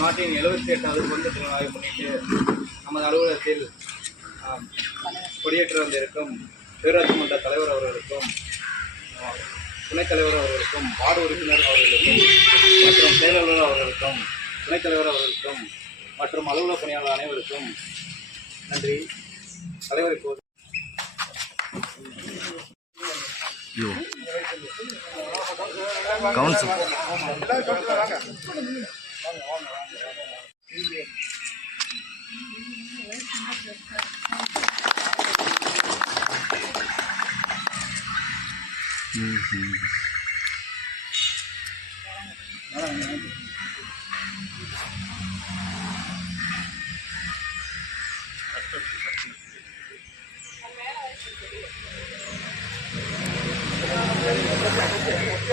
நாட்டின் எழுபத்தி எட்டாவது குடும்ப திருநாளை முன்னிட்டு நமது அலுவலகத்தில் கொடியேற்ற வந்திருக்கும் பேராட்சி மன்ற தலைவர் அவர்களுக்கும் துணைத்தலைவர் துணைத் தலைவர் அவர்களுக்கும் வார்டு உறுப்பினர் அவர்களுக்கும் மற்றும் செயலாளர் அவர்களுக்கும் துணைத் தலைவர் அவர்களுக்கும் மற்றும் அலுவலக பணியாளர் அனைவருக்கும் நன்றி. தலைவர் இப்போது. Council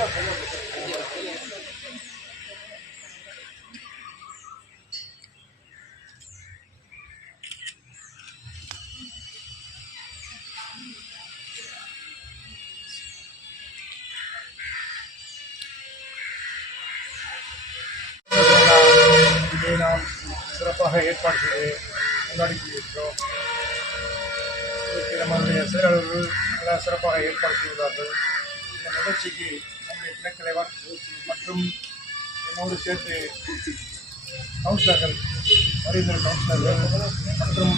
Gracias. சிறப்பாக ஏற்பாடு செய்து கொண்டாடி இதற்கு நம்மளுடைய செயலாளர்கள் எல்லாம் சிறப்பாக ஏற்பாடு செய்கிறார்கள் இந்த நிகழ்ச்சிக்கு நம்முடைய துணைத்தலைவர் மற்றும் என்னோடு சேர்த்து கவுன்சிலர்கள் வருகின்ற கவுன்சிலர்கள் மற்றும்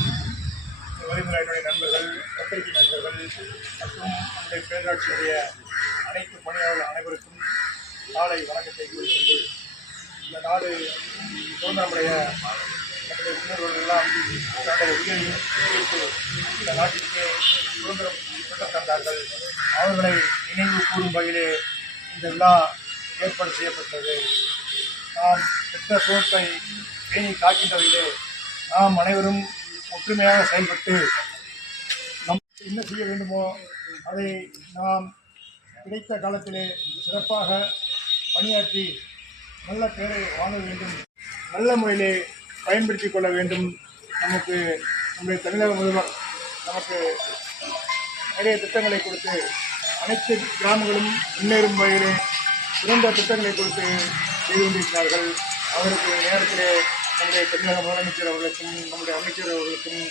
வருகின்ற நண்பர்கள் பத்திரிகை நண்பர்கள் மற்றும் நம்முடைய பேரூராட்சியுடைய அனைத்து பணியாளர்கள் அனைவருக்கும் நாளை வணக்கத்தை கூறிக்கொண்டு இந்த நாடு சுதந்திரமுடைய தங்கள் உயிரை இந்த நாட்டிற்கு சுதந்திரம் பெற்றுத் தந்தார்கள் அவர்களை நினைவு கூறும் வகையிலே இந்த விழா ஏற்பாடு செய்யப்பட்டது நாம் பெற்ற சுகத்தை பேணி காக்கின்ற வகையிலே நாம் அனைவரும் ஒற்றுமையாக செயல்பட்டு நம் என்ன செய்ய வேண்டுமோ அதை நாம் கிடைத்த காலத்திலே சிறப்பாக பணியாற்றி நல்ல பேரை வாங்க வேண்டும் நல்ல முறையிலே பயன்படுத்திக் கொள்ள வேண்டும் நமக்கு நம்முடைய தமிழக முதல்வர் நமக்கு நிறைய திட்டங்களை கொடுத்து அனைத்து கிராமங்களும் முன்னேறும் வகையிலே சிறந்த திட்டங்களை கொடுத்து செய்து கொண்டிருக்கிறார்கள். அவருக்கு நேரத்திலே நம்முடைய தமிழக முதலமைச்சர் அவர்களுக்கும் நம்முடைய அமைச்சர் அவர்களுக்கும்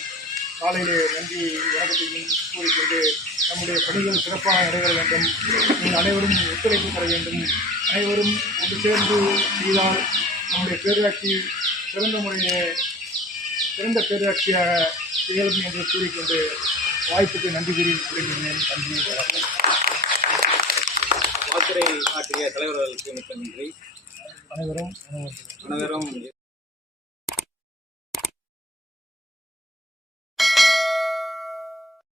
காலையிலே நன்றி வணக்கத்தையும் கூறிக்கொண்டு நம்முடைய பணிகள் சிறப்பாக நடைபெற வேண்டும். நீங்கள் அனைவரும் ஒத்துழைப்பு தர வேண்டும். அனைவரும் ஒன்று சேர்ந்து செய்தால் நம்முடைய பேரூராட்சி சிறந்த முறையிலே சிறந்த பேரூராட்சியாக திகழும் என்று கூறிக்கொண்டு வாய்ப்புக்கு நன்றி கூறி விடைபெறுகிறேன். நன்றி. வணக்கம் வாக்குரை ஆற்றிய தலைவர்களுக்கு மிக்க நன்றி. அனைவரும் அனைவரும்